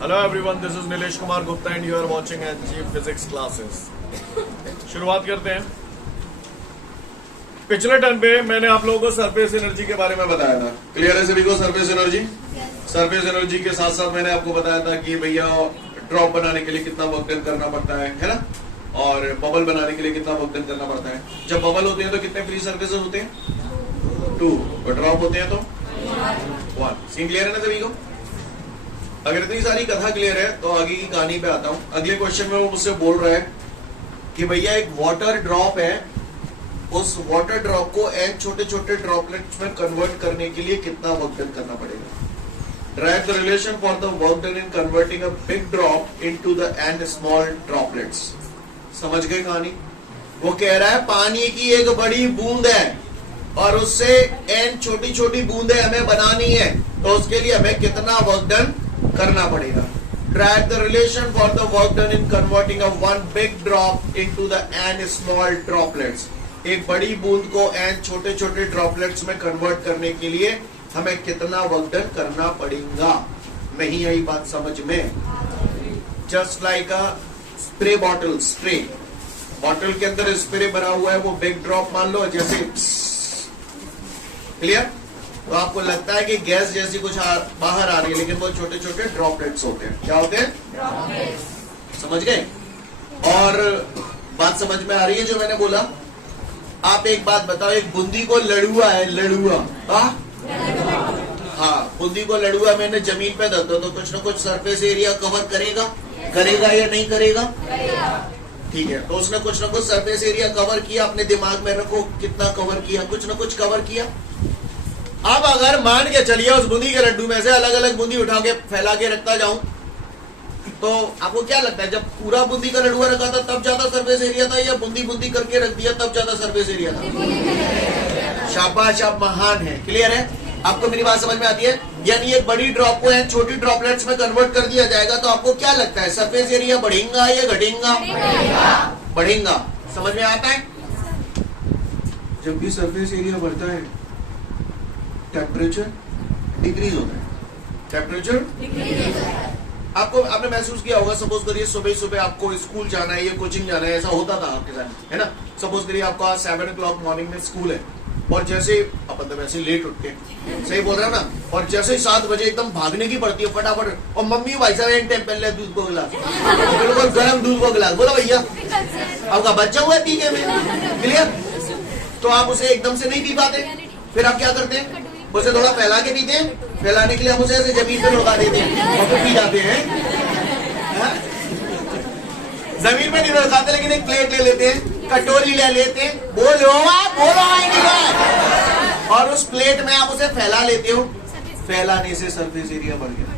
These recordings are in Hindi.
Hello everyone, this is Nilesh Kumar Gupta and you are watching HG Physics Classes. शुरुआत करते हैं। पिछले टर्म पे मैंने आप लोगों को सरफेस एनर्जी के बारे में बताया था। क्लियर है सभी को सरफेस एनर्जी? सरफेस एनर्जी के साथ साथ मैंने आपको बताया था कि भैया ड्रॉप बनाने के लिए कितना वर्क डन करना पड़ता है ना, और बबल बनाने के लिए कितना वर्क डन करना पड़ता है। जब बबल होते हैं तो कितने फ्री सरफेसेस होते हैं? 2, और ड्रॉप होते हैं तो 1। सीन क्लियर है ना सभी को? अगर इतनी सारी कथा क्लियर है तो आगे की कहानी पे आता हूं। अगले क्वेश्चन में वो मुझसे बोल रहा है कि भैया एक वाटर ड्रॉप है, उस वाटर ड्रॉप को एन छोटे छोटे ड्रॉपलेट्स में कन्वर्ट करने के लिए कितना वर्क डन करना पड़ेगा। Derive the relation for the work done in converting a big drop into the n small droplets. समझ गए कहानी? वो कह रहा है पानी की एक बड़ी बूंद है और उससे एन छोटी छोटी बूंदें हमें बनानी है, तो उसके लिए हमें कितना वर्क डन करना पड़ेगा। Track the relation for the work done in converting a one big drop into the n small droplets. एक बड़ी बूंद को n छोटे छोटे ड्रॉपलेट्स में कन्वर्ट करने के लिए हमें कितना वर्क डन करना पड़ेगा। नहीं आई बात समझ में? जस्ट लाइक अ स्प्रे बॉटल, स्प्रे बॉटल के अंदर स्प्रे भरा हुआ है, वो बिग ड्रॉप मान लो जैसे, क्लियर? तो आपको लगता है कि गैस जैसी कुछ बाहर आ रही है, लेकिन वो छोटे छोटे ड्रॉपलेट्स होते हैं। क्या होते हैं? ड्रॉपलेट्स। समझ गए? और बात समझ में आ रही है जो मैंने बोला? आप एक बात बताओ, एक बूंदी को लड़ुआ है, लड़ुआ, हाँ बूंदी को लड़ुआ मैंने जमीन पे धर दो तो कुछ ना कुछ सरफेस एरिया कवर करेगा, करेगा या नहीं करेगा? ठीक है, तो उसने कुछ ना कुछ सरफेस एरिया कवर किया। अपने दिमाग में रखो कितना कवर किया, कुछ ना कुछ कवर किया। अब अगर मान के चलिए उस बूंदी के लड्डू में से अलग अलग बूंदी उठा के फैला के रखता जाऊं, तो आपको क्या लगता है जब पूरा बूंदी का लड्डुआ रखा था तब ज्यादा सरफेस एरिया था, या बूंदी बूंदी करके रख दिया तब ज्यादा सरफेस एरिया था? शाबाश, आप महान है। क्लियर है? आपको मेरी बात समझ में आती है? यानी एक बड़ी ड्रॉप को छोटी ड्रॉपलेट्स में कन्वर्ट कर दिया जाएगा तो आपको क्या लगता है सरफेस एरिया बढ़ेगा या घटेगा? बढ़ेगा। समझ में आता है? जब भी सरफेस एरिया बढ़ता है टेम्परेचर डिक्रीज होता है। टेम्परेचर डिक्रीज होता है। आपने महसूस किया होगा, सपोज करिए सुबह सुबह आपको स्कूल जाना है या कोचिंग जाना है, ऐसा होता था आपके साथ, है ना? सपोज करिए आपका 7 o'clock मॉर्निंग में स्कूल है, और जैसे अपन तो वैसे लेट उठते हैं, सही बोल रहे हो ना, और जैसे ही 7 बजे एकदम भागने की पड़ती है फटाफट, और मम्मी भाई साहब एक टाइम पहले दूध को गिलास, बिल्कुल गर्म दूध को गिलास, बोलो भैया आपका बच्चा हुआ है पीने में। क्लियर? तो आप उसे एकदम से नहीं पी पाते, फिर आप क्या करते हैं? उसे थोड़ा फैला के पीते हैं। फैलाने के लिए हम उसे ऐसे जमीन पे लगा देते हैं और फिर पी जाते हैं। जमीन में नहीं लगाते, लेकिन एक प्लेट ले लेते हैं, कटोरी ले लेते हैं, बोलो और उस प्लेट में आप उसे फैला लेते हो। फैलाने से सरफेस एरिया बढ़ गया,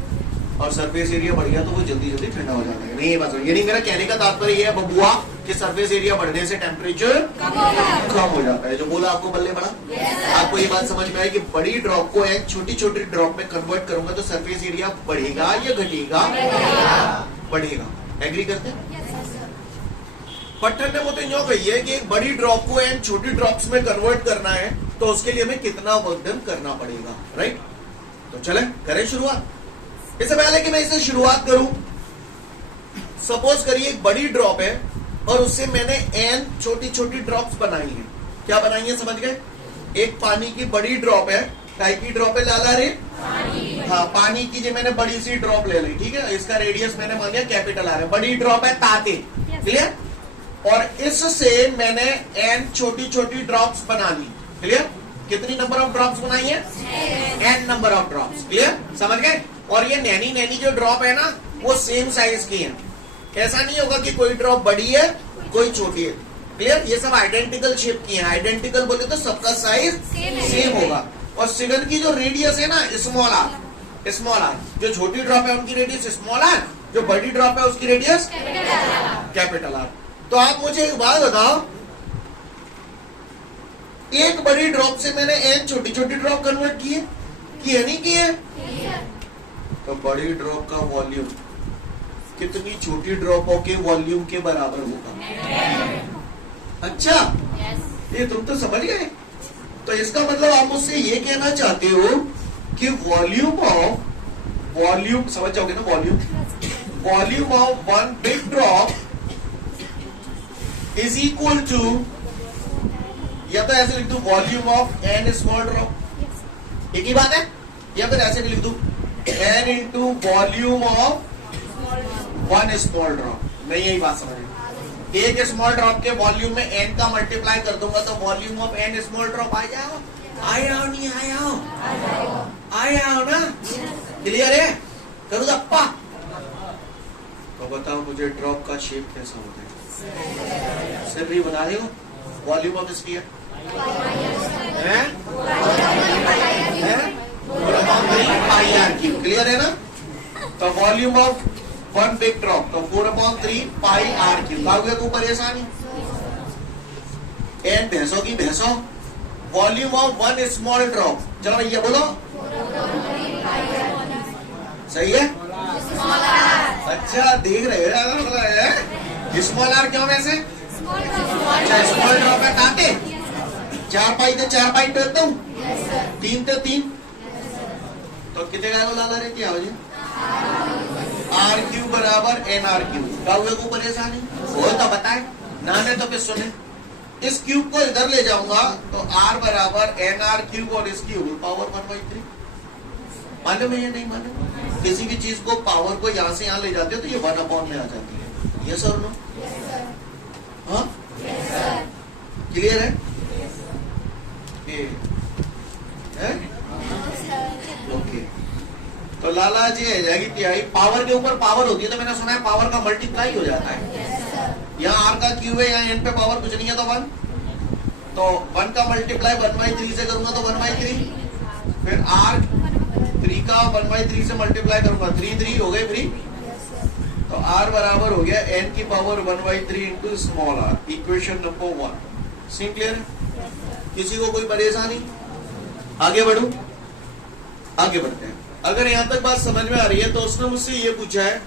और सरफेस एरिया बढ़ गया तो वो जल्दी जल्दी ठंडा हो जाता है। नहीं बस यानी मेरा कहने का तात्पर्य यह है बबुआ कि सरफेस एरिया बढ़ने से टेम्परेचर कम हो जाता है। जो बोला आपको बल्ले पड़ा? आपको ये बात समझ में आई कि बड़ी ड्रॉप को एक छोटी छोटी ड्रॉप में कन्वर्ट करूंगा तो सरफेस एरिया बढ़ेगा या घटेगा? बढ़ेगा। एग्री करते हैं? पट्टन ने मुझे यूं कही है कि एक बड़ी ड्रॉप को एन छोटी ड्रॉप्स में कन्वर्ट करना है तो उसके लिए हमें कितना वर्क डन करना पड़ेगा। राइट? तो चले करें शुरुआत। इससे पहले कि मैं इसे शुरुआत करूं, सपोज करिए एक बड़ी ड्रॉप है और उससे मैंने एन छोटी छोटी ड्रॉप्स बनाई है। क्या बनाई है समझ गए? एक पानी की बड़ी ड्रॉप है, टाइप की ड्रॉप है लाला रे, हाँ पानी की जो मैंने बड़ी सी ड्रॉप ले ली, ठीक है, इसका रेडियस मैंने मान लिया कैपिटल आर है, बड़ी ड्रॉप है ताते। क्लियर? और इससे मैंने एन छोटी छोटी ड्रॉप्स बना ली। क्लियर? कितनी नंबर ऑफ ड्रॉप्स बनाई है? N number of drops. Clear? समझ गए? और ये नैनी नैनी जो ड्रॉप है ना वो सेम साइज की है। ऐसा नहीं होगा कि कोई ड्रॉप बड़ी है कोई छोटी है। क्लियर? ये सब आइडेंटिकल शेप की है। आइडेंटिकल बोले तो सबका साइज सेम होगा। और सिगन की जो रेडियस है ना स्मॉल आर, स्मॉल आर, जो छोटी ड्रॉप है उनकी रेडियस स्मॉल आर, जो बड़ी ड्रॉप है उसकी रेडियस कैपिटल आर। तो आप मुझे एक बात बताओ, एक बड़ी ड्रॉप से मैंने एन छोटी छोटी ड्रॉप कन्वर्ट की है कि नहीं की है? तो बड़ी ड्रॉप का वॉल्यूम कितनी छोटी ड्रॉपों के वॉल्यूम के बराबर होगा? अच्छा, ये तुम तो समझ गए। तो इसका मतलब आप मुझसे ये कहना चाहते हो कि वॉल्यूम ऑफ वॉल्यूम, समझ जाओगे ना volume, volume of one big drop is equal to, या तो ऐसे लिख दू volume of n small drop, एक ही बात है, या फिर ऐसे भी लिख दू n into volume of one small drop. नहीं यही बात समझ, एक स्मॉल ड्रॉप के वॉल्यूम में एन का मल्टीप्लाई कर दूंगा तो volume of n small drop आ जाओ, आया नहीं आया ना, क्लियर है? करूँ अप्पा तो बताओ मुझे ड्रॉप का शेप कैसा होता है, सिर्फ ये बता दो वॉल्यूम ऑफ स्फीयर क्लियर है ना? तो volume of one big drop तो 4/3 पाई आर क्यूब, कागज को परेशानी एन भैंसों की भैंसों, volume of one small drop, चलो भैया बोलो सही है? अच्छा देख रहे हैं स्मॉल आर क्यों वैसे? अच्छा स्मॉल ड्रॉप है काटे, 4 पाई तो 4 पाई करता हूँ, 3 तो 3, तो कितने का लाना रहती है आर क्यूब बराबर एन आर क्यूब, कागज को परेशानी हो तो बताए ना, ने तो फिर सुने, इस क्यूब को इधर ले जाऊंगा तो r बराबर एन आर क्यूब और इसकी होल पावर 1/3, मालूम है या नहीं मालूम? किसी भी चीज को पावर को यहाँ से यहाँ ले जाते हो तो ये 1/, में आ जाती है, यस और नो? हाँ क्लियर है? ओके तो लाला जी आ जाएगी तिहाई, पावर के ऊपर पावर होती है तो मैंने सुना है पावर का मल्टीप्लाई हो जाता है, यहाँ आर का क्यूब है, यहाँ एन पे पावर कुछ नहीं है तो 1, तो 1 का मल्टीप्लाई 1/3 से करूंगा तो 1/3, फिर आर 3 का 1/3 से मल्टीप्लाई करूंगा 3 हो गए फ्री, तो आर बराबर हो गया एन की power 1/3 into small r, equation number 1। Scene clear है? किसी को कोई परेशानी? आगे बढ़ू, आगे बढ़ते हैं। अगर यहां तक बात समझ में आ रही है तो उसने मुझसे ये पूछा है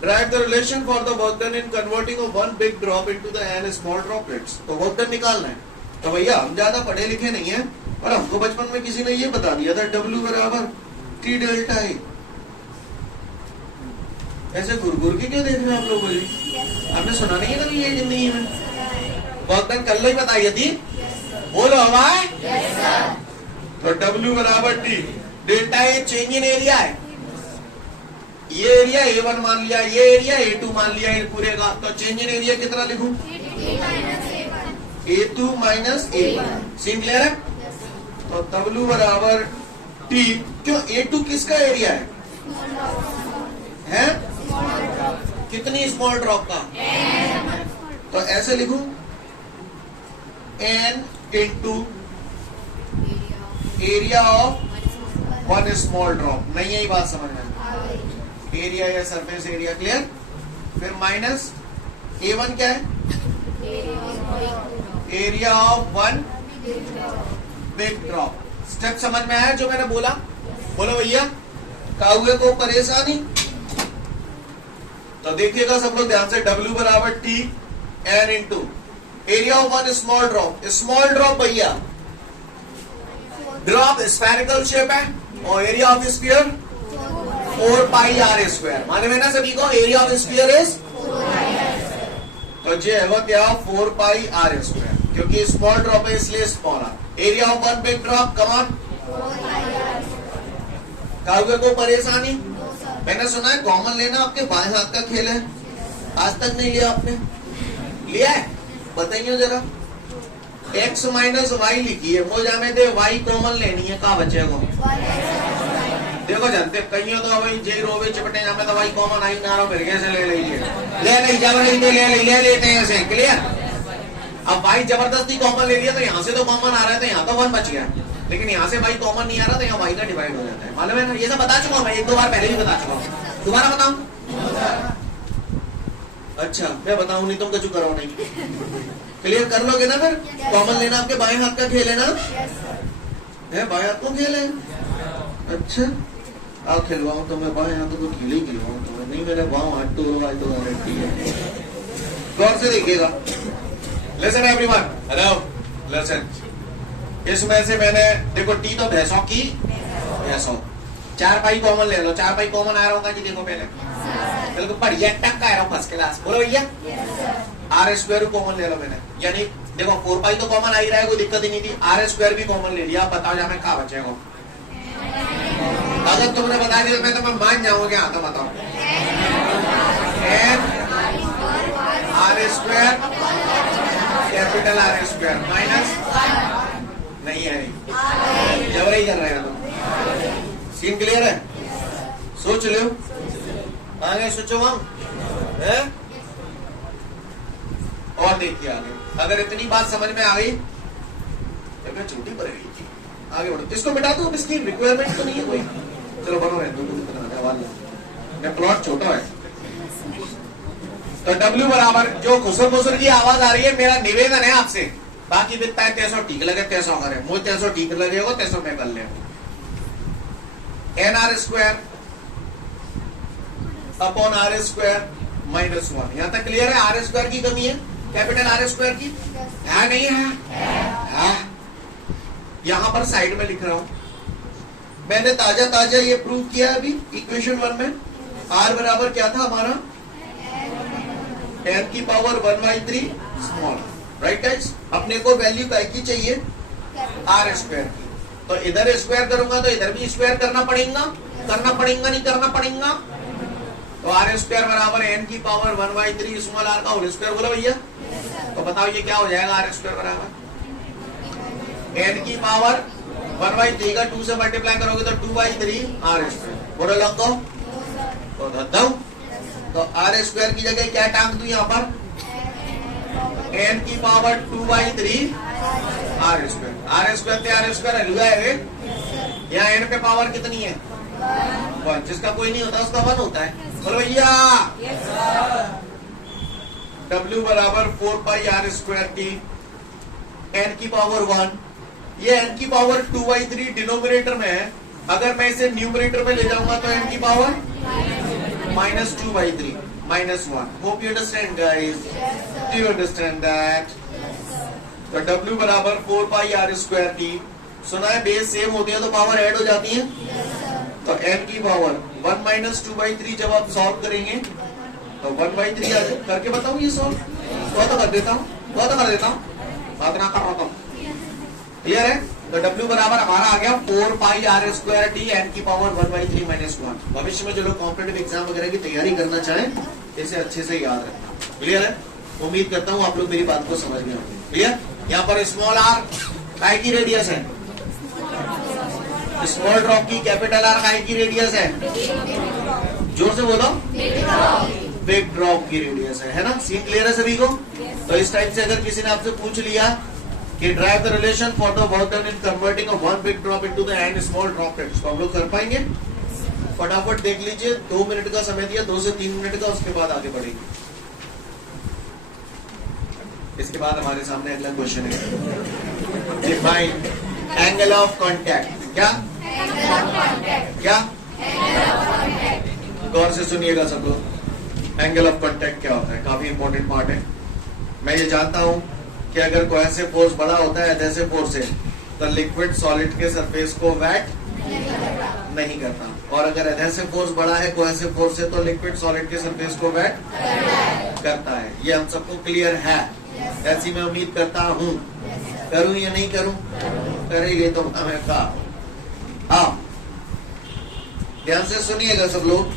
derive the relation for the work done in converting of one big drop into the n small droplets, तो वर्क डन निकालना है। तो भैया हम ज्यादा पढ़े लिखे नहीं है, पर हमको बचपन में किसी ने ये बता दिया था W बराबर T डेल्टा है। ऐसे घुर के क्यों देख रहे हैं आप लोग? मुझे आपने सुना नहीं है कभी ये जिंदगी में? वर्क डन कल ही बताई थी, बोलो हमारे तो W बराबर T delta A change in area है, ये एरिया A1 मान लिया, ये एरिया A2 मान लिया पूरे का, तो चेंज इन एरिया कितना लिखूं? A2 minus A1। Scene clear है? तो W बराबर T, क्यों A2 किसका एरिया है? कितनी स्मॉल ड्रॉप का? तो ऐसे लिखूं N into area of one small drop. नहीं यही बात समझ में? एरिया या सरफेस एरिया, क्लियर? फिर माइनस A1 क्या है? Area of one big drop. Step समझ में आया जो मैंने बोला? बोलो भैया, काउए को परेशानी? तो देखिएगा सब लोग ध्यान से, W बराबर T N into area of one small drop. Small drop भैया, ड्रॉप स्फेरिकल शेप है और area of sphere 4 pi r square. माने में ना सभी को, एरिया ऑफ स्फीयर इज, तो ये है क्या 4 पाई आर स्क्वायर, क्योंकि स्मॉल ड्रॉप है इसलिए small r. Area of one big drop come, on को परेशानी? मैंने सुना है कॉमन लेना आपके बाएं हाथ का खेल है, आज तक नहीं लिया आपने? लिया है? बताइए जरा। x माइनस वाई लिखी है, मोजा में दे y कॉमन लेनी है, कहा बच्चे को? देखो जानते कहीं तो भाई जे रोवे चिपटे जामे तो भाई कॉमन आई ना रहो, मेरे से ले लीजिए, ले नहीं जबरदस्ती ले लेते हैं ऐसे, क्लियर? अब भाई जबरदस्ती कॉमन ले लिया तो यहाँ से तो कॉमन आ रहा है, तो यहाँ तो 1 बच गया, लेकिन यहाँ से भाई कॉमन नहीं आ रहा तो यहाँ y का डिवाइड हो जाता है। मालूम है ना? ये सब बता चुका हूँ मैं, 1-2 बार पहले भी बता चुका हूँ, दोबारा बताऊं? अच्छा मैं बताऊं नहीं तुम कचू करो नहीं, क्लियर कर लोगे ना? फिर कॉमन लेना आपके बाएं हाथ का खेल है ना? है बाएं हाथ को खेल है? अच्छा आप खिलवाऊं तो मैं बाएं हाथ को खेल ही खिलवाऊं तो नहीं, मेरे बाएं हाथ तो गारंटी है। गौर से देखिएगा, लिसन एवरीवन, हेलो लिसन। इसमें से मैंने देखो T तो भैंसों की भैंसों, 4 पाई कॉमन ले लो, 4 पाई कॉमन आ रहा होगा कि देखो पहले, बिल्कुल बढ़िया टक्का आ रहा हूँ फर्स्ट क्लास, बोलो भैया। आर स्क्वायर भी कॉमन ले लो मैंने, यानी देखो 4 पाई तो कॉमन आ ही रहा है, कोई दिक्कत ही नहीं थी। आर स्क्वायर भी कॉमन ले लिया, आप बताओ जहाँ में कहा बचेगा। अगर तुमने बता दिया मैं तो मैं मान जाऊंगा, हाँ तो बताओ। N r square capital r square minus नहीं है, जबर ही कर रहे हैं तुम। सीन क्लियर है? सोच लो आगे, सोचो हम है? और देखिए आगे, अगर इतनी बात समझ में आ गई तो मैं छोटी पड़ गई थी, आगे बढ़ो। इसको मिटा दो, इसकी रिक्वायरमेंट तो नहीं है कोई, चलो बनो है मैं प्लॉट छोटा है। तो W बराबर जो खुसर मुसर की आवाज आ रही है, मेरा निवेदन है आपसे, बाकी बिकता है 300 ठीक लगे 300 करे, मुझे 300 ठीक लगेगा 300 में कर ले। N r square upon r square minus 1, यहां तक क्लियर है? आर स्क्वायर की कमी है, कैपिटल आर स्क्वायर की है नहीं है? यहां पर साइड में लिख रहा हूं, मैंने ताजा ये प्रूव किया अभी इक्वेशन 1 में। आर बराबर क्या था हमारा? n की पावर 1/3 स्मॉल, राइट गाइस? अपने को वैल्यू काय की चाहिए? आर स्क्वायर की। तो इधर स्क्वायर करूंगा तो इधर भी स्क्वायर करना पड़ेगा, नहीं करना पड़ेगा? तो आर स्क्वायर बराबर n की पावर 1/3 स्मॉल आर का होल स्क्वायर, बोला भैया। तो बताओ ये क्या हो जाएगा? आर स्क्वायर बराबर n की पावर 1/3 का 2 से मल्टीप्लाई करोगे तो 2/3 आर स्क्वायर, बोलो लगो तो धद्दा। तो आर स्क्वायर की जगह क्या टांग दू यहाँ पर? n की power 2/3 r square. R square हलवा है, यहाँ n पे पावर कितनी है? 1, जिसका कोई नहीं होता उसका 1 होता है, बोलो भैया। W बराबर 4 pi r square T, n की पावर 1, ये n की पावर 2/3 डिनोमिनेटर में है, अगर मैं इसे न्यूमरेटर में ले जाऊंगा तो n की power minus 2/3 minus 1। Hope you understand guys, do you understand that? तो W बराबर 4 पाई आर स्क्वायर टी, सुना है बेस सेम होती है तो पावर ऐड हो जाती है। तो n की पावर 1 माइनस 2/3 जब आप सॉल्व करेंगे तो 1/3 आ जाए। करके बताऊं ये सॉल्व? तो कर देता हूँ, बात ना कर रहा था, क्लियर है? तो W बराबर हमारा आ गया 4 pi r square T, n की पावर 1/3 माइनस 1। भविष्य में जो लोग कॉम्पिटिटिव एग्जाम वगैरह की तैयारी करना चाहें इसे अच्छे से याद रखें, क्लियर है? उम्मीद करता हूँ आप लोग मेरी बात को समझ गए होंगे, क्लियर? यहाँ पर स्मॉल आर काय की रेडियस है, स्मॉल ड्रॉप की, कैपिटल आर काय की रेडियस है, जोर से बोलो, बिग ड्रॉप की रेडियस है ना? सीन क्लियर है सभी को? तो इस टाइप से अगर किसी ने आपसे पूछ लिया कि derive the relation for the work done in converting one big drop into the n small droplets, तो हम लोग कर पाएंगे? फटाफट देख लीजिए, 2 मिनट का समय दिया, 2 से 3 मिनट का, उसके बाद आगे बढ़ेंगे। इसके बाद हमारे सामने अगला क्वेश्चन है, डिफाइन एंगल ऑफ कॉन्टैक्ट। क्या? क्या? गौर से सुनिएगा सब लोग, एंगल ऑफ कॉन्टैक्ट क्या होता है? काफी इंपॉर्टेंट पार्ट है। मैं ये जानता हूं कि अगर कोहेसिव फोर्स बड़ा होता है एडहेसिव फोर्स से तो लिक्विड सॉलिड के सरफेस को वेट नहीं करता, और अगर एडहेसिव फोर्स बड़ा है कोहेसिव फोर्स से तो लिक्विड सॉलिड के सरफेस को वेट करता है। ये हम सबको क्लियर है, ऐसी मैं उम्मीद करता हूं। करूं या नहीं करूं? करेंगे तो हमें कहा। हाँ, ध्यान से सुनिएगा सब लोग।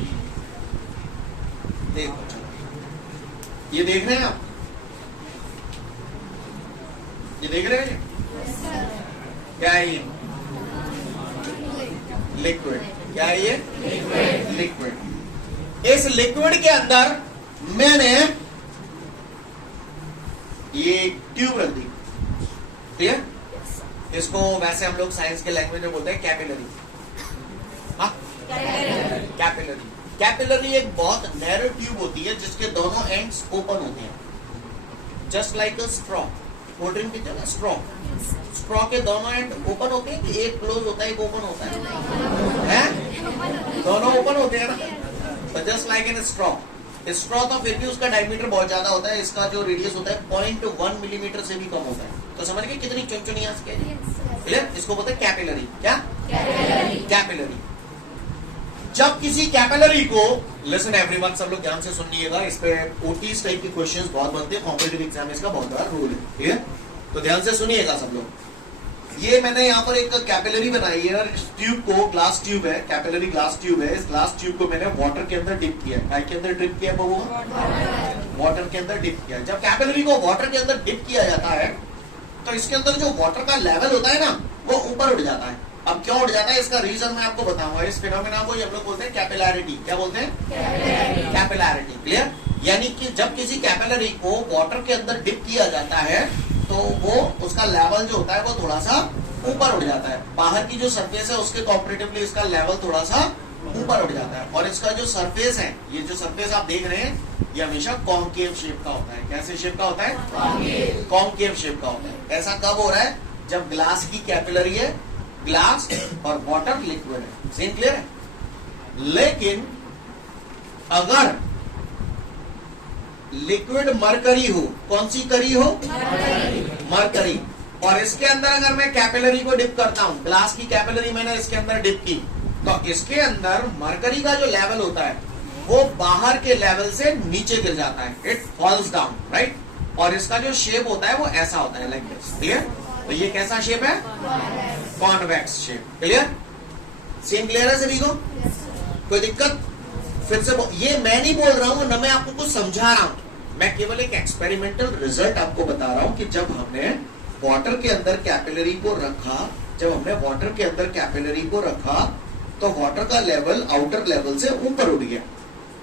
देखो, ये देख रहे हैं आप? ये देख रहे हैं? क्या है ये? लिक्विड। क्या है ये? लिक्विड। इस लिक्विड के अंदर मैंने ये ट्यूब रख दी, क्लियर? इसको वैसे हम लोग साइंस के लैंग्वेज में बोलते हैं कैपिलरी। हाँ, कैपिलरी। कैपिलरी एक बहुत नैरो ट्यूब होती है जिसके दोनों एंड्स ओपन होते हैं, just like a straw. Cold drink पीते हैं स्ट्रॉ, स्ट्रॉ के दोनों एंड ओपन होते हैं कि एक क्लोज होता है एक ओपन होता है? दोनों ओपन होते हैं ना। तो just like in straw. Straw तो फिर भी उसका डायमीटर बहुत ज्यादा होता है, इसका जो रेडियस होता है 0.1 मिलीमीटर से भी कम होता है। तो समझ गए कितनी चुनचुनियां इसके? क्लियर? इसको बोलते हैं कैपिलरी। क्या? कैपिलरी। जब किसी कैपिलरी को, लिसन एवरीवन, सब लोग ध्यान से सुनिएगा, इस पे ओटीज टाइप के क्वेश्चंस बहुत बनते हैं, कॉम्पिटिटिव एग्जाम में इसका बहुत बड़ा रोल है, ठीक है? तो ध्यान से सुनिएगा सब लोग। ये मैंने यहाँ पर एक कैपिलरी बनाई है और इस ट्यूब को, ग्लास ट्यूब है, कैपिलरी ग्लास ट्यूब है, इस ग्लास ट्यूब को मैंने वाटर के अंदर डिप किया है। काय के अंदर डिप किया है बबू? वाटर के अंदर डिप किया है। जब कैपिलरी को वाटर के अंदर डिप किया जाता है तो इसके अंदर जो वाटर का लेवल होता है ना, वो ऊपर उठ जाता है। अब क्यों उठ जाता है, इसका रीजन मैं आपको बताऊंगा। इस फिनोमेना को हम लोग बोलते हैं कैपिलैरिटी। क्या बोलते हैं? कैपिलैरिटी। क्लियर? यानी कि जब किसी कैपिलरी को वाटर के अंदर डिप किया जाता है तो वो, उसका लेवल जो होता है वो थोड़ा सा ऊपर उठ जाता है। बाहर की जो सरफेस है उसके कॉम्पैरेटिवली इसका लेवल थोड़ा सा ऊपर उठ जाता है। और इसका जो सरफेस है, ये जो सरफेस आप देख रहे हैं, ये हमेशा कॉन्केव शेप का होता है। कैसे शेप का होता है? कॉन्केव शेप का होता है। ऐसा कब हो रहा है? जब ग्लास की कैपिलरी है, ग्लास और वाटर लिक्विड है। सीन क्लियर है? लेकिन अगर लिक्विड मरकरी हो, कौन सी करी हो? मरकरी। और इसके अंदर अगर मैं कैपिलरी को डिप करता हूं, ग्लास की कैपिलरी मैंने इसके अंदर डिप की, तो इसके अंदर मरकरी का जो लेवल होता है वो बाहर के लेवल से नीचे गिर जाता है। It falls down, right? और इसका जो शेप होता है वो ऐसा होता है, लाइक दिस। क्लियर? तो ये कैसा शेप है? Convex shape. Clear? Scene clear है सभी को? कोई दिक्कत? फिर से ये मैं नहीं बोल रहा हूं, ना मैं आपको कुछ समझा रहा हूं, मैं केवल एक एक्सपेरिमेंटल रिजल्ट आपको बता रहा हूं कि जब हमने वाटर के अंदर कैपिलरी को रखा, जब हमने वाटर के अंदर कैपिलरी को रखा तो वाटर का लेवल आउटर लेवल से ऊपर उठ गया।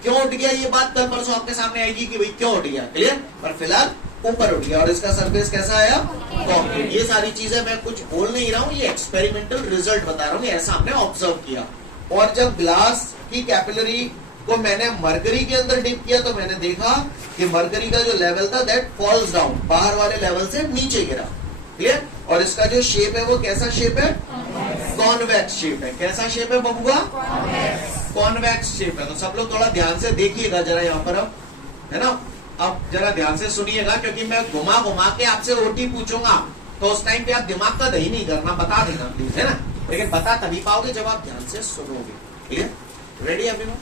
क्यों उठ गया, ये बात कल परसों आपके सामने आएगी कि भाई क्यों उठ गया। क्लियर? पर फिलहाल ऊपर उठ गया। और इसका सरफेस कैसा आया? कॉन्केव। ये सारी चीजें मैं कुछ बोल नहीं रहा हूं, ये एक्सपेरिमेंटल रिजल्ट बता रहा हूं, ऐसा हमने ऑब्जर्व किया। और जब ग्लास की कैपिलरी को मैंने मरकरी के अंदर डिप किया तो मैंने देखा कि मरकरी का जो लेवल था दैट फॉल्स डाउन, बाहर वाले लेवल से नीचे गिरा। क्लियर? और इसका जो शेप है वो कैसा शेप है? कॉन्वेक्स शेप है। कैसा शेप है बबुआ? कॉन्वेक्स शेप है। तो सब लोग थोड़ा ध्यान से देखिएगा जरा यहाँ पर, अब है ना, अब जरा ध्यान से सुनिएगा, क्योंकि मैं घुमा घुमा के आपसे ओटी पूछूंगा तो उस टाइम पे आप दिमाग का दही नहीं करना, बता देना प्लीज, है ना? लेकिन बता तभी पाओगे जब आप ध्यान से सुनोगे। क्लियर? Ready everyone?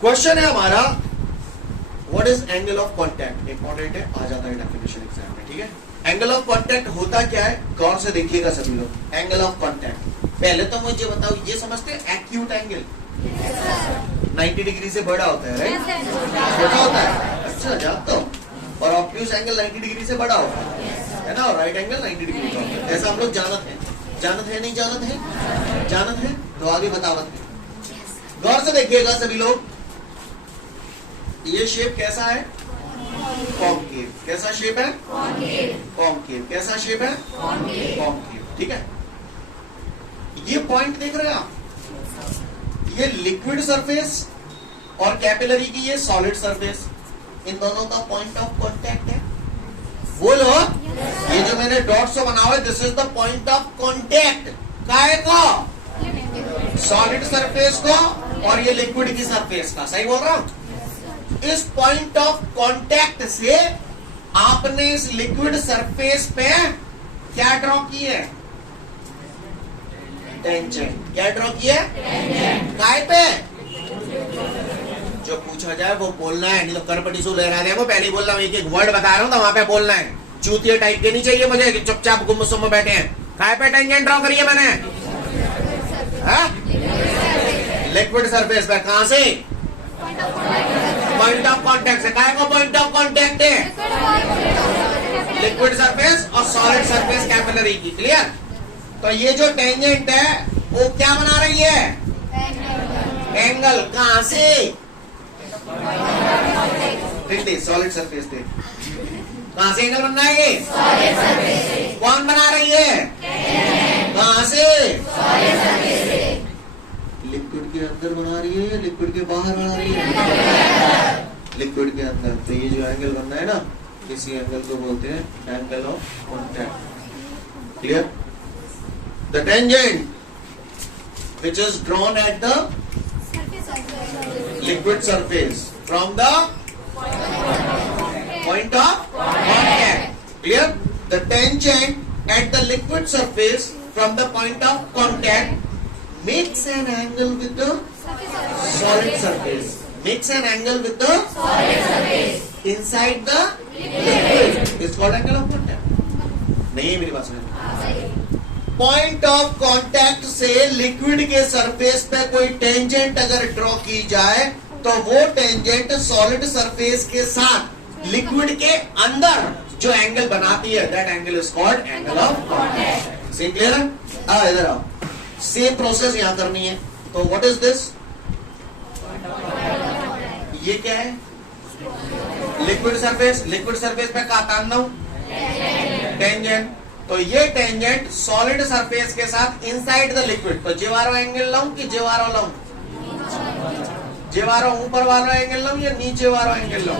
क्वेश्चन है हमारा, what is angle of contact? Important है, आ जाता है डेफिनेशन एग्जाम में। ठीक है? एंगल ऑफ कांटेक्ट होता क्या है, गौर से देखिएगा सभी लोग। एंगल ऑफ कांटेक्ट, पहले तो मुझे बताओ, ये समझते हैं एक्यूट एंगल 90 डिग्री से बड़ा होता है, राइट? छोटा होता है, अच्छा जानता हूं। और ऑब्ट्यूज एंगल 90 डिग्री से बड़ा होता है ना? और राइट एंगल 90 डिग्री का होता है। ऐसा हम लोग जानत है, जानत है नहीं जानत है? जानत है तो आगे बतावत है। गौर से देखिएगा सभी लोग, ये शेप कैसा है? कॉन्केव। कैसा शेप है? कॉन्केव। कैसा शेप है? कॉन्केव। ठीक है? ये पॉइंट देख रहे हैं आप, ये लिक्विड सरफेस और कैपिलरी की ये सॉलिड सरफेस, इन दोनों का पॉइंट ऑफ कांटेक्ट है। बोलो, ये जो मैंने डॉट से बना हुआ है, this is the point of contact. काय को? सॉलिड सरफेस को और ये लिक्विड की सरफेस का। सही बोल रहा हूं? इस पॉइंट ऑफ कांटेक्ट से आपने इस लिक्विड सरफेस पे क्या ड्रॉ की है? टेंजेंट। क्या ड्रॉ किया? काय पे? जो पूछा जाए वो बोलना है, नहीं तो करपटी सो लहरा देगा। पहले बोल रहा हूं, एक एक वर्ड बता रहा हूं तो वहां पे बोलना है। चूतिया टाइप के नहीं चाहिए मुझे कि चुपचाप गुम्मसुम में बैठे हैं। काय पे टेंजेंट ड्रॉ करिए मैंने? लिक्विड सरफेस पे। कहां से? पॉइंट ऑफ कांटेक्ट से। काय को पॉइंट ऑफ कांटेक्ट है? लिक्विड सरफेस और सॉलिड सरफेस कैपिलरी की। क्लियर? तो ये जो टेंजेंट है वो क्या बना रही है? एंगल। कहां से? सॉलिड सरफेस पे। कहां से एंगल बन रहा है ये? सॉलिड सरफेस से। कौन बना रही है? कहां से? सॉलिड सरफेस से। लिक्विड के अंदर बना रही है या लिक्विड के बाहर बना रही है? लिक्विड के अंदर। तो ये जो एंगल बन रहा है ना, इसी एंगल को बोलते हैं angle of contact. Clear? The tangent which is drawn at the liquid surface from the point of contact. Clear? The tangent at the liquid surface from the point of contact makes an angle with the solid surface. Makes an angle with the solid surface inside the liquid. It's called angle of contact. नहीं है मेरी बात समझ? पॉइंट ऑफ कांटेक्ट से लिक्विड के सरफेस पे कोई टेंजेंट अगर ड्रॉ की जाए तो वो टेंजेंट सॉलिड सरफेस के साथ लिक्विड के अंदर जो एंगल बनाती है, that angle is called angle of contact. Same clear है? इधर आओ. सेम प्रोसेस यहां करनी है. तो व्हाट इज दिस? ये क्या है? Liquid surface. लिक्विड सरफेस पे क्या तान दो? टेंजेंट. तो ये टेंजेंट सॉलिड सरफेस के साथ इनसाइड द लिक्विड. तो जेवारो एंगल लाऊं कि जेवारो लाऊं? जेवारो ऊपर वाला एंगल लाऊं या नीचे वाला एंगल लाऊं?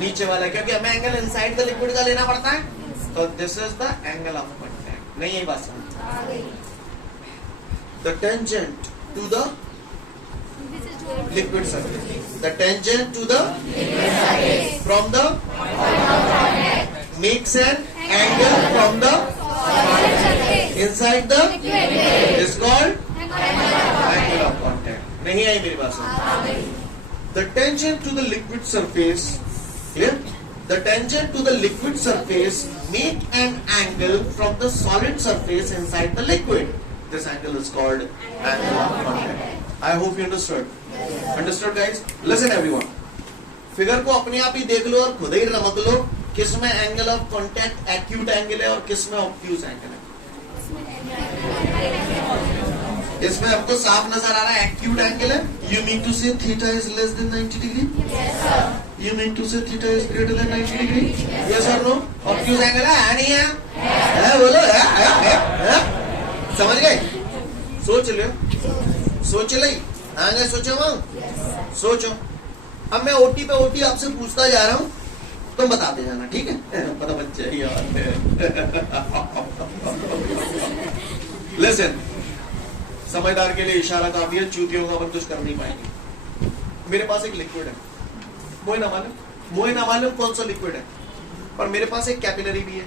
नीचे वाला, क्योंकि हमें एंगल इनसाइड द लिक्विड का लेना पड़ता है. तो this is the angle of contact. नहीं है बात समझ? The tangent to the liquid surface. The tangent to the liquid surface from the makes an angle from the inside the liquid is called angle of contact. नहीं आई मेरी बात समझ? The tangent to the liquid surface, clear? The tangent to the liquid surface make an angle from the solid surface inside the liquid. This angle is called angle of contact. I hope you understood. Understood guys? Listen everyone. Figure को अपने आप ही देख लो और खुद ही रमक लो किस में angle of contact acute angle है और किस में ऑब्ट्यूज एंगल है. इसमें आपको साफ नजर आ रहा है एक्यूट एंगल है. You mean to say theta is less than 90 degree? Yes sir. You mean to say theta is greater than 90 degree? Yes or no? Obtuse angle है नहीं है? है बोलो है? समझ गए? सोच लो. सोच ली आगे सोचो वहां सोचो. अब मैं ओटी पे ओटी आपसे पूछता जा रहा हूं, तुम बताते जाना, ठीक है? पता बच्चे यार. लिसन, समझदार के लिए इशारा काफी है, चूतियों का अपन कुछ कर नहीं पाएंगे. मेरे पास एक लिक्विड है, मुझे ना मालूम कौन सा लिक्विड है, पर मेरे पास एक कैपिलरी भी है.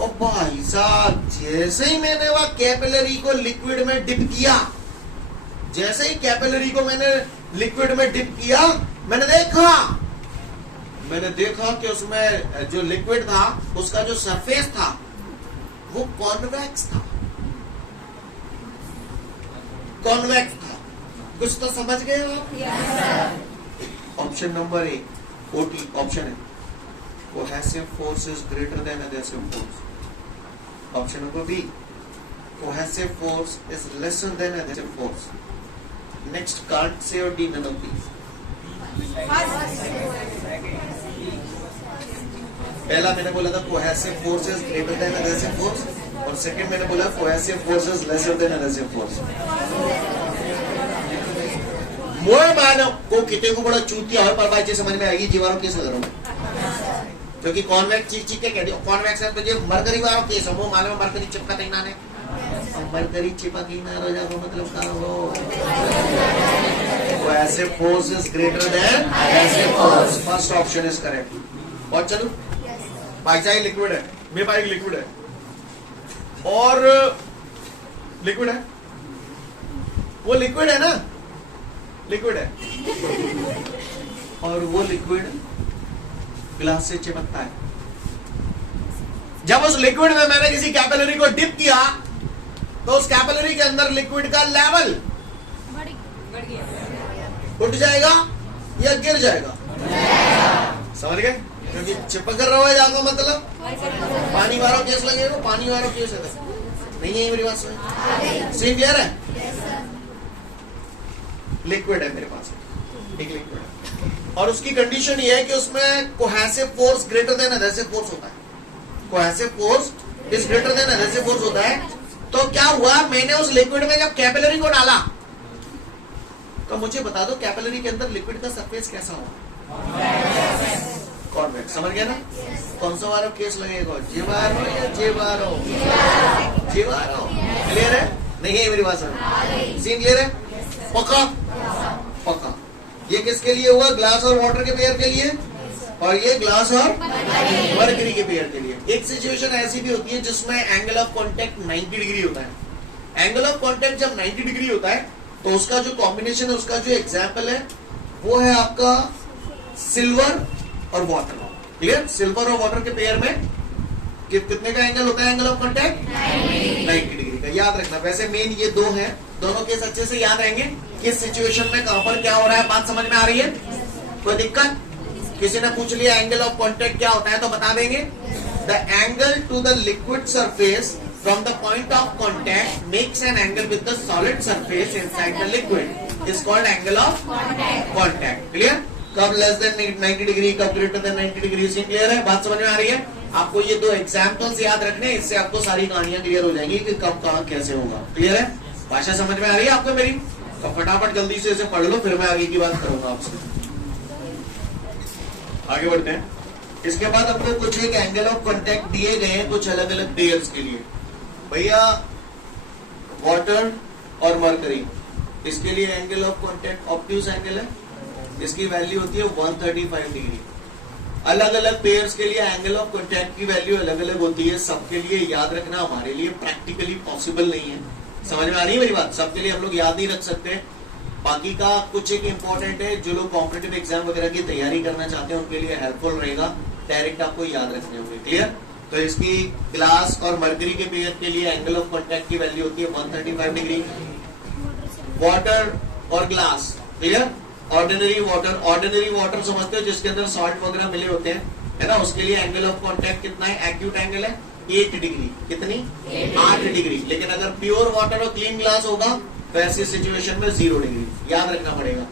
और भाई साहब जैसे ही मैंने वह कैपिलरी को लिक्विड में डिप किया, जैसे ही कैपिलरी को मैंने लिक्विड में डिप किया, मैंने देखा कि उसमें जो लिक्विड था उसका जो सरफेस था वो कॉन्वेक्स था. कुछ तो समझ गए आप? ऑप्शन नंबर ए ओटी ऑप्शन है. Cohesive force is greater than adhesive force. Option number B cohesive force is lesser than adhesive force. Next, can't say or D, none of these. पहला मैंने बोला था cohesive force is greater than adhesive force, और सेकंड मैंने बोला cohesive force is lesser than adhesive force. मोए मानो को कितने को बड़ा चूतिया हो, पर भाई जी समझ में आएगी जीवारों केस लग रहा हूँ, क्योंकि कॉन्वेक्स चीज के कहती कॉन्वेक्स है तो ये मरकरी वालों केस हो, मालूम मरकरी चिपका नहीं नाने मरकरी चिपकी ना रोजा को मतलब का हो. cohesive force is greater than adhesive force. First option is correct. और चलो भाई साहब लिक्विड है, मेरे पास एक लिक्विड है और लिक्विड है, वो लिक्विड है ना, लिक्विड है और वो लिक्विड ग्लास से चिपकता है. जब उस लिक्विड में मैंने किसी कैपिलरी को डिप किया तो उस कैपिलरी के अंदर लिक्विड का लेवल उठ जाएगा या गिर जाएगा? समझ गए? क्योंकि चिपक कर रहा है जाएगा मतलब पानी वाला केस लगेगा, पानी वाला केस है. नहीं है मेरी बात सुनिए. सीन क्लियर है? लिक्विड है मेरे पास, एक लिक्विड है और उसकी कंडीशन ये है कि उसमें cohesive force greater than adhesive force होता है. Cohesive force is greater than adhesive force होता है. तो क्या हुआ, मैंने उस लिक्विड में जब कैपिलरी को डाला तो मुझे बता दो कैपिलरी के अंदर लिक्विड का सरफेस कैसा होगा? कॉन्वेक्स. समझ गया ना? कौन सा वाला केस लगेगा, जेवारो या जेवारो? जेवारो. क्लियर है? नहीं है मेरी बात समझ? सीन क्लियर है? पक्का पक्का. ये किसके लिए हुआ? ग्लास और वाटर के पेयर के लिए, और ये ग्लास और मरकरी के पेयर के लिए. एक सिचुएशन ऐसी भी होती है जिसमें एंगल ऑफ कांटेक्ट 90 डिग्री होता है एंगल ऑफ कांटेक्ट जब 90 डिग्री होता है तो उसका जो कॉम्बिनेशन है, उसका जो एग्जाम्पल है वो है आपका सिल्वर और वाटर। क्लियर? सिल्वर और वाटर के पेयर में कितने का एंगल होता है एंगल ऑफ कांटेक्ट? 90 डिग्री का। याद रखना। वैसे मेन ये दो हैं, दोनों केस अच्छे से याद रहेंगे। किस सिचुएशन में कहां पर क्या हो रहा है, बात समझ में आ रही है? कोई दिक्कत? किसी ने पूछ लिया एंगल ऑफ कांटेक्ट क्या होता है तो बता देंगे। The angle to the liquid surface from the point of contact makes an angle with the solid surface inside the liquid is called angle of contact. Clear? कब लेस देन 90 डिग्री, कब ग्रेटर देन 90 डिग्री, से क्लियर है? बात समझ में आ रही है? आपको ये दो एग्जाम्पल्स याद रखने, इससे आपको सारी कहानियां क्लियर हो जाएंगी कि कब कहां कैसे होगा। क्लियर है? भाषा समझ में आ रही है आपको मेरी? तो फटाफट जल्दी से इसे पढ़ लो, फिर मैं आगे की बात करूंगा आपसे। आगे बढ़ते हैं। इसके बाद आपको कुछ एक एंगल ऑफ कांटेक्ट दिए गए हैं कुछ अलग अलग पेयर्स के लिए। भैया वाटर और मरकरी, इसके लिए angle of contact obtuse angle है, इसकी वैल्यू होती है 135 डिग्री। अलग अलग पेयर्स के लिए एंगल ऑफ कांटेक्ट की वैल्यू अलग अलग होती है। सबके लिए याद रखना हमारे लिए प्रैक्टिकली पॉसिबल नहीं है। समझ में आ रही है मेरी बात? सबके लिए हम लोग याद नहीं रख सकते। बाकी का कुछ एक इंपॉर्टेंट है, जो लोग कॉम्पिटिटिव एग्जाम वगैरह की तैयारी करना चाहते हैं उनके लिए हेल्पफुल रहेगा। डायरेक्ट आपको याद रखने होंगे। क्लियर? तो इसकी ग्लास और मर्करी के पेयर के लिए एंगल ऑफ कांटेक्ट की वैल्यू होती है 135 डिग्री। वाटर और ग्लास, क्लियर? ऑर्डिनरी वाटर समझते हो जिसके अंदर सॉल्ट वगैरह मिले होते हैं, है ना? उसके लिए एंगल ऑफ कांटेक्ट कितना है? एक्यूट एंगल है 8 डिग्री। कितनी? 8 डिग्री। लेकिन अगर प्योर वाटर और क्लीन ग्लास होगा तो ऐसी सिचुएशन में 0 डिग्री। याद रखना पड़ेगा।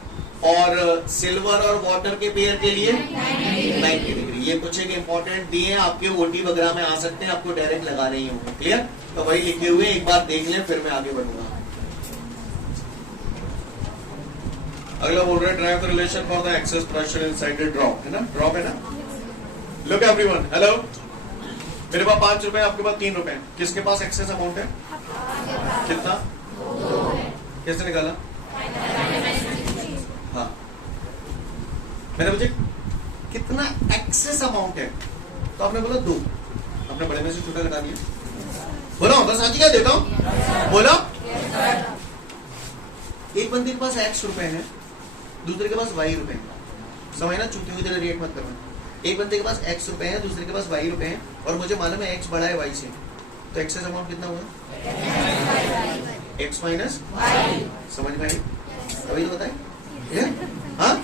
और सिल्वर और वाटर के पेयर के लिए 90 डिग्री। ये कुछ एक इंपॉर्टेंट दिए हैं, आपके ओटी वगैरह में आ सकते हैं, आपको डायरेक्ट लगा नहीं होंगे। क्लियर? तो वही लिखे हुए एक बार देख लें, फिर मैं आगे बढ़ूंगा। अगला बोल रहे हैं drive the relation for the excess pressure inside the drop, है ना? ड्रॉप है ना? Look everyone, hello. मेरे पास 5 रुपए, आपके पास 3 रुपए। किसके पास एक्सेस अमाउंट है? कितना? कैसे निकाला? हाँ, मेरे बच्चे कितना एक्सेस अमाउंट है? तो आपने बोला 2। आपने बड़े में से छोटा घटा दिया। बोलो बस आज क्या देता हूं? बोलो। एक बंदे के पास X रुपए है, दूसरे के पास Y रुपए है। समझना, चुटियों की तरह रिएक्ट मत करना। एक बंदे के पास X रुपए है, दूसरे के पास Y रुपए है, और मुझे मालूम है X बड़ा है Y से, तो एक्सेस अमाउंट कितना हुआ? X minus Y। समझ में आई? अभी तो बताए। हाँ,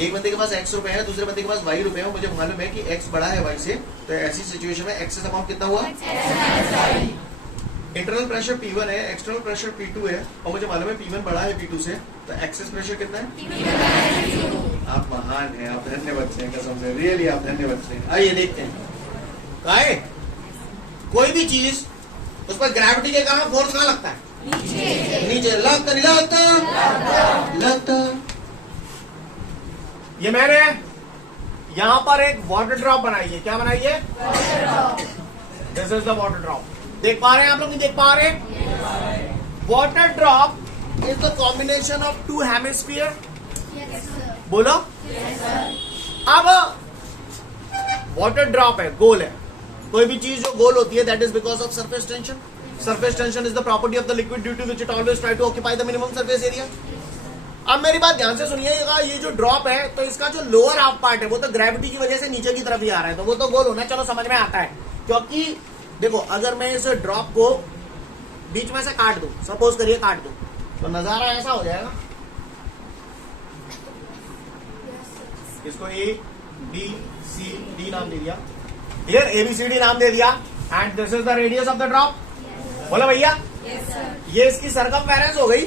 एक बंदे के पास X रुपए है, दूसरे बंदे के पास Y रुपए है, मुझे मालूम है कि X बड़ा है Y से, तो ऐसी सिचुएशन में एक्सेस अमाउंट कितना हुआ? इंटरनल प्रेशर P1 है, एक्सटर्नल प्रेशर P2 है, और मुझे मालूम है P1 बड़ा है P2 से, तो एक्सेस प्रेशर कितना है? आप महान हैं, आप धन्य बच्चे हैं, कसम से, रियली आप धन्य बच्चे हैं। आइए देखते हैं। काहे? कोई भी चीज उस पर ग्रेविटी के कारण फोर्स कहाँ लगता है? नीचे। लगता नहीं लगता? ये मैंने यहां पर एक वाटर ड्रॉप बनाई है। क्या बनाई है? This is the water drop. देख पा रहे हैं आप लोग? नहीं देख पा रहे? Water drop is the combination of 2 hemisphere. बोलो। अब वाटर ड्रॉप है, गोल है। कोई भी चीज जो गोल होती है that is because of surface tension. Surface tension is the property of the liquid due to which it always try to occupy the minimum surface area. अब मेरी बात ध्यान से सुनिएगा, ये जो ड्रॉप है तो इसका जो लोअर हाफ पार्ट है वो तो ग्रेविटी की वजह से नीचे की तरफ ही आ रहा है, तो वो तो गोल होना चलो समझ में आता है। क्योंकि देखो, अगर मैं इस ड्रॉप को बीच में से काट दूं, सपोज करिए काट दूं, तो नजारा ऐसा हो जाएगा। इसको A B C D नाम दे दिया। क्लियर? ABCD नाम दे दिया। And this is the radius of the drop. बोलो भैया। ये इसकी सरकमफेरेंस हो गई।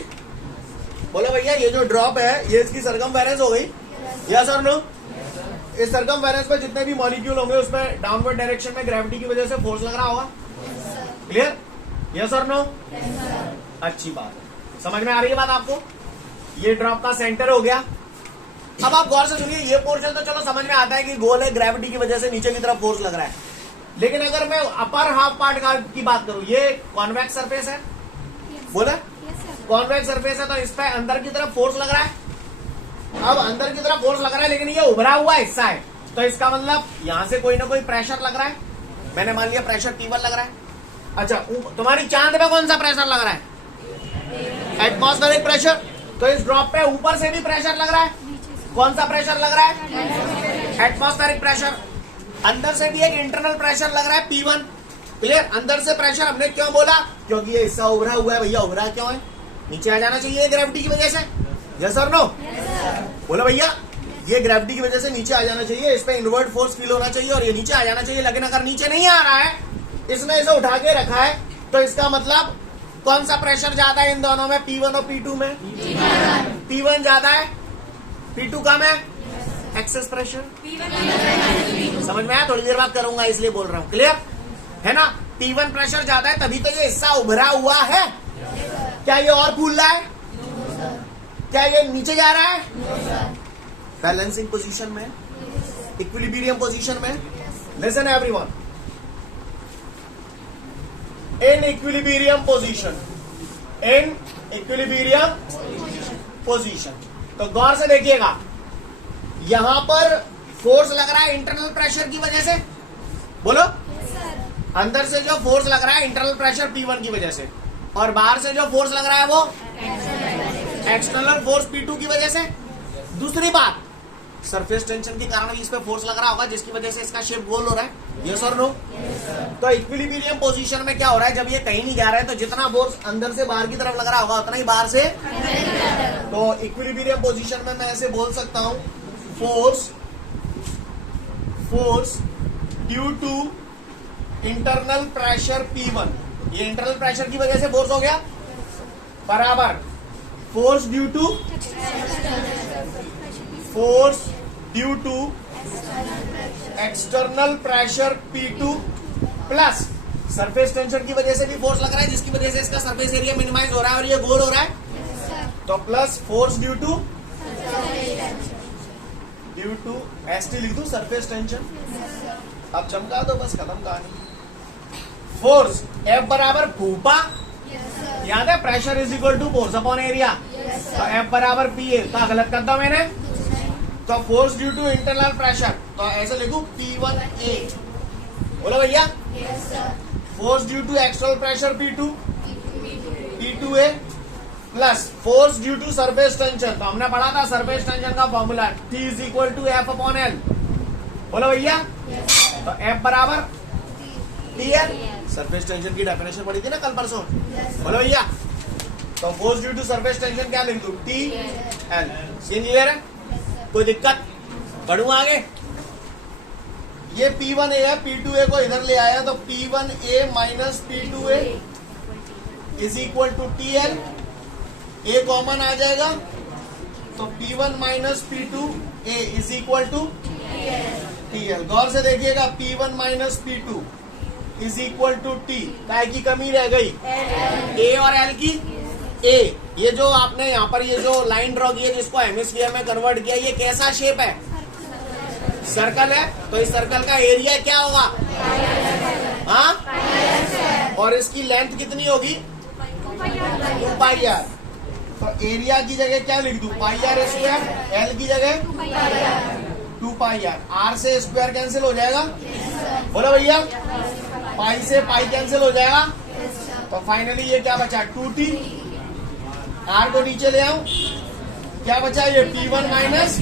बोलो भैया, ये जो ड्रॉप है ये इसकी सरकमफेरेंस हो गई। यस और नो? इस सरकमफेरेंस पे जितने भी मॉलिक्यूल होंगे उसमें डाउनवर्ड डायरेक्शन में ग्रेविटी की वजह से फोर्स लग रहा होगा। क्लियर? यस और नो? अच्छी बात है। समझ में आ रही है बात आपको? ये ड्रॉप का सेंटर हो गया। अब आप गौर से सुनिए, ये पोर्शन तो चलो समझ में आता है कि गोल है, ग्रेविटी की वजह से नीचे की तरफ फोर्स लग रहा है। लेकिन अगर मैं अपर हाफ पार्ट की बात करूं, ये कॉन्वेक्स सरफेस है। बोला? कॉन्वेक्स सरफेस है, तो इस पे अंदर की तरफ फोर्स लग रहा है। अब अंदर की तरफ फोर्स लग रहा है, लेकिन ये उभरा हुआ हिस्सा है, तो इसका मतलब यहां से कोई ना कोई प्रेशर लग रहा है। मैंने मान लिया प्रेशर P1 लग रहा है। अच्छा, तुम्हारी चांद पे कौन सा प्रेशर लग रहा है? Atmospheric pressure. तो इस ड्रॉप पे ऊपर से भी प्रेशर लग रहा है, कौन सा प्रेशर लग रहा है? Atmospheric pressure. अंदर से भी एक इंटरनल प्रेशर लग रहा है P1। क्लियर? अंदर से प्रेशर हमने क्यों बोला? क्योंकि ये हिस्सा उभरा हुआ है भैया। उभरा क्यों है? नीचे आ जाना चाहिए ग्रेविटी की वजह से। यस और नो? बोलो भैया, ये ग्रेविटी की वजह से नीचे आ जाना चाहिए, इस पे इनवर्ट फोर्स फील होना चाहिए और ये नीचे आ जाना चाहिए। लेकिन अगर नीचे नहीं आ रहा है, इसने इसे उठा के रखा है, तो इसका मतलब कौन सा प्रेशर ज्यादा है इन दोनों में, P1 और P2 में? P1 ज्यादा है, P2 कम है। एक्सेस प्रेशर समझ में आया? थोड़ी देर बाद करूंगा इसलिए बोल रहा हूं। क्लियर है ना? P1 प्रेशर ज्यादा है, तभी तो ये हिस्सा उभरा हुआ है। क्या ये और फूल रहा है? क्या ये नीचे जा रहा है? बैलेंसिंग पोजीशन में, इक्विलिब्रियम पोजीशन में। Listen everyone, in equilibrium position, in equilibrium position. तो गौर से देखिएगा, यहां पर फोर्स लग रहा है इंटरनल प्रेशर की वजह से। बोलो, अंदर से जो फोर्स लग रहा है इंटरनल प्रेशर P1 की वजह से, और बाहर से जो फोर्स लग रहा है वो एक्सटर्नल फोर्स P2 की वजह से। दूसरी बात, सरफेस टेंशन के कारण भी इस पे फोर्स लग रहा होगा, जिसकी वजह से इसका शेप गोल हो रहा है। यस और नो? तो इक्विलिब्रियम पोजीशन में क्या हो रहा है, जब ये कहीं नहीं जा रहा है तो जितना फोर्स अंदर से बाहर की तरफ लग रहा होगा उतना ही बाहर से। तो इक्विलिब्रियम पोजीशन में मैं ऐसे बोल सकता हूं, force due to internal pressure P1, ये इंटरनल प्रेशर की वजह से फोर्स हो गया, बराबर force due to external pressure P2 plus surface tension की वजह से भी फोर्स लग रहा है, जिसकी वजह से इसका सरफेस एरिया मिनिमाइज हो रहा है और ये गोल हो रहा है। तो plus force due to ST लिख दू, सरफेस टेंशन। अब चमका दो, बस खत्म कहानी। फोर्स F बराबर फूपा, याद है? Pressure is equal to force upon area. तो F बराबर PA का गलत कर दो मैंने। तो force due to internal pressure, तो ऐसे लिखू P1A। बोलो भैया, force due to external pressure P2A plus force due to surface tension. तो हमने पढ़ा था सरफेस टेंशन का formula, T is equal to F upon L। बोलो भैया, तो F बराबर TL। सरफेस टेंशन की डेफिनेशन पढ़ी थी ना कल परसों। बोलो भैया, तो force due to surface tension क्या लिख दूं, TL। सीन क्लियर है? कोई दिक्कत? बढ़ू आगे। ये P1A है, P2A को इधर ले आया, तो P1A minus P2A is equal to TL। A common आ जाएगा, तो P1 minus P2A is equal to TL। गौर से देखिएगा, P1 minus P2 is equal to T। काय की कमी रह गई? A और L की। A, ये जो आपने यहाँ पर ये जो लाइन ड्रॉ की है, जिसको हेमिस्फीयर में कन्वर्ट किया, ये कैसा शेप है? सर्कल है। तो इस सर्कल का एरिया क्या होगा? हाँ, और इसकी लेंथ कितनी होगी? 2 पाई आर। तो एरिया की जगह क्या लिख दूं, पाई आर स्क्वायर, L की जगह 2 पाई आर। आर से स्क्वायर कैंसिल हो जाएगा। बोलो भैया, पाई से पाई कैंसिल हो जाएगा, तो फाइनली ये क्या बचा, 2T। आर को नीचे ले आओ, क्या बचा ये P1 minus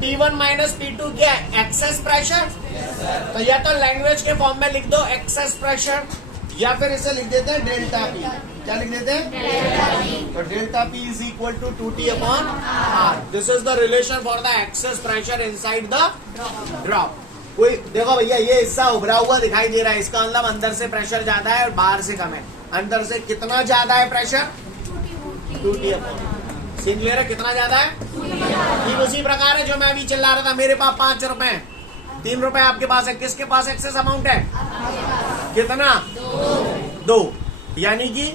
P1 minus P2 क्या है? Excess pressure. तो या तो लैंग्वेज के फॉर्म में लिख दो एक्सेस प्रेशर, या फिर इसे लिख देते हैं डेल्टा P। क्या लिख देते हैं? तो delta P is equal to 2T upon R। This is the relation for the excess pressure inside the drop. कोई देखो भैया, ये हिस्सा उभरा हुआ दिखाई दे रहा है, इसका मतलब अंदर से प्रेशर ज्यादा है और बाहर से कम है। अंदर से कितना ज्यादा है pressure? 2T upon. Scene clear है? कितना ज्यादा है? ठीक उसी प्रकार है जो मैं अभी चिल्ला रहा था, मेरे पास 5 रुपए, 3 रुपए आपके पास है, किसके पास एक्सेस अमाउंट है? कितना? 2। यानी कि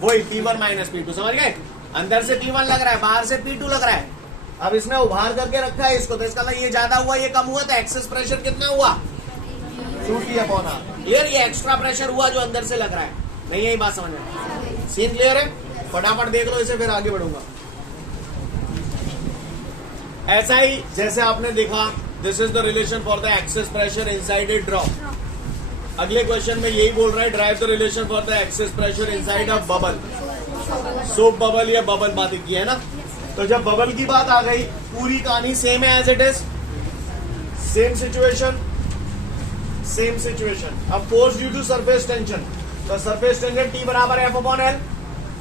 वही P1 माइनस P2। समझ गए? अंदर से P1 लग रहा है, बाहर से P2 लग रहा है। अब इसने उभार करके रखा है इसको, तो इसका मतलब ये ज्यादा हुआ, ये कम हुआ, तो एक्सेस प्रेशर कितना हुआ? 2T upon R। क्लियर? ये एक्स्ट्रा प्रेशर हुआ जो अंदर से लग रहा है। नहीं, यही बात समझ में? सीन क्लियर है? फटाफट देख लो इसे, फिर आगे बढ़ूंगा। ऐसा ही जैसे आपने देखा, this is the relation for the excess pressure inside a drop. अगले क्वेश्चन में यही बोल रहा है, derive the relation for the excess pressure inside a bubble. Soap bubble या बबल बात की है ना। तो जब बबल की बात आ गई, पूरी कहानी सेम है as it is, same situation. अब force due to surface tension, तो सरफेस टेंशन T बराबर F अपॉन L।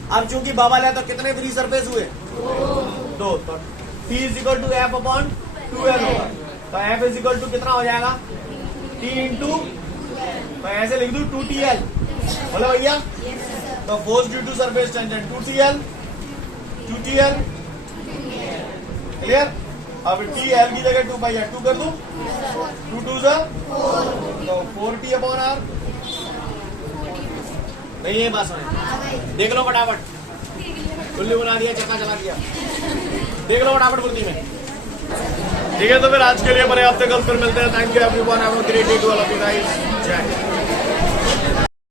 अब चूंकि बबल है तो कितने फ्री सरफेस हुए? 2। तो T is equal to F upon 2L होगा। तो F इज इक्वल टू कितना हो जाएगा? T इंटू, तो ऐसे लिख दू 2TL, बोलो भैया। तो force due to surface tension 2TL, clear. अब TL की जगह 2 पाई 2 कर दू, 2 2 तो 4T अपॉन R। नहीं ये बात समझ, देख लो फटाफट, उल्लू बना दिया, चक्का चला दिया, देख लो फटाफट बुद्धि में। ठीक है, तो फिर आज के लिए पर्याप्त है, कल फिर मिलते हैं। Thank you everyone, have a great day to all of you guys. जय।